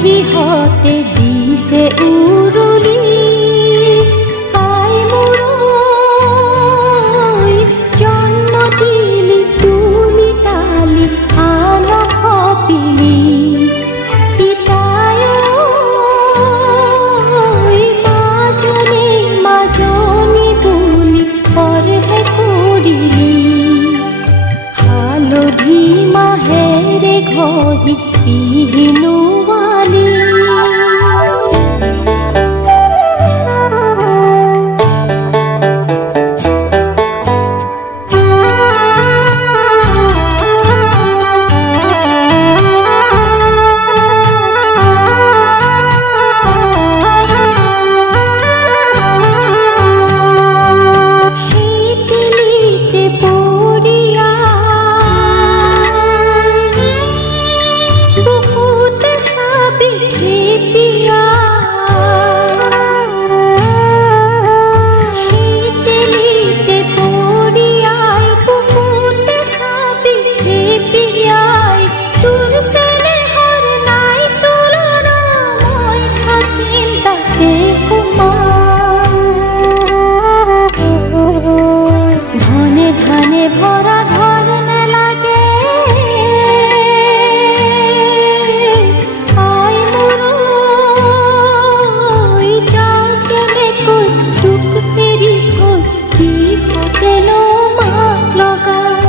সখীহঁতে দিছে উৰুলি আই মোৰ জন্ম দিলি তুলি তালি আনক সপিলি মাজনী বুলি পৰহে কৰিলি হালধি মাহেৰে ঘঁহি পিহিনোৱালি ভরা ঘর নেলাগে আই মোর যাও কেনে কই দুখ তেরি কই কি কেন মাত লগাই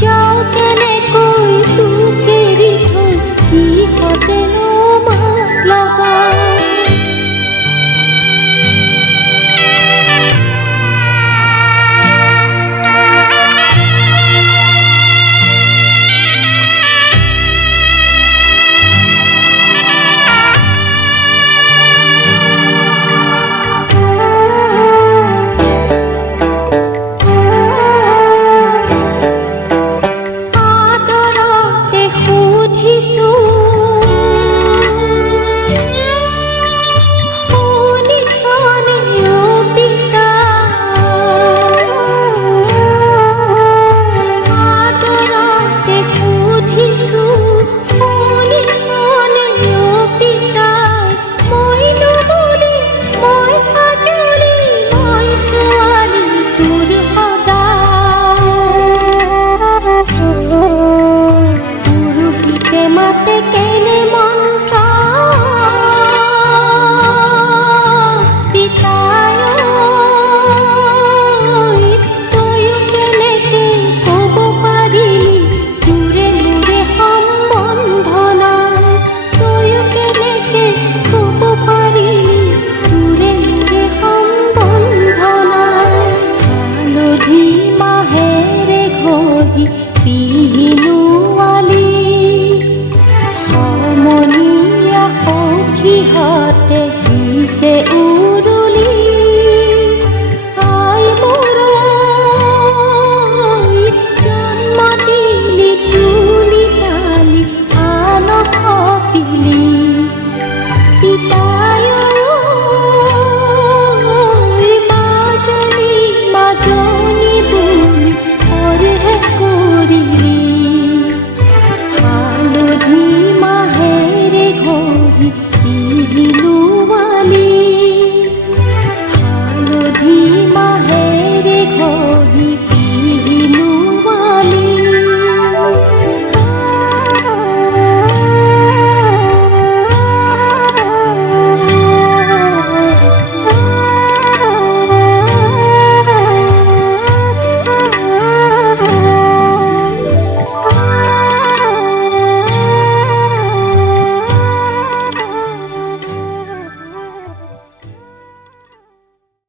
যাও কেনে কই দুখ তেরি কই কি কেন মাত লগাই মাতে কেনে মন্ত্র পিতায় তয়ো কেনেকে কব পাৰিলি দূৰে দূৰে সম্বন্ধনা তয়ো কেনেকে কব পাৰিলি দূৰে দূৰে সম্বন্ধনা হালধি মাহেৰে ঘঁহি পিহিনোৱালি মনিয়া সখীহঁতে দিছে উৰুলি আই মোৰ জন্ম দিলি তুলি তালি আনক সপিলি পিতায় মাজনী বুলি পৰহে কৰিলি হালধি মাহেৰে ঘঁহি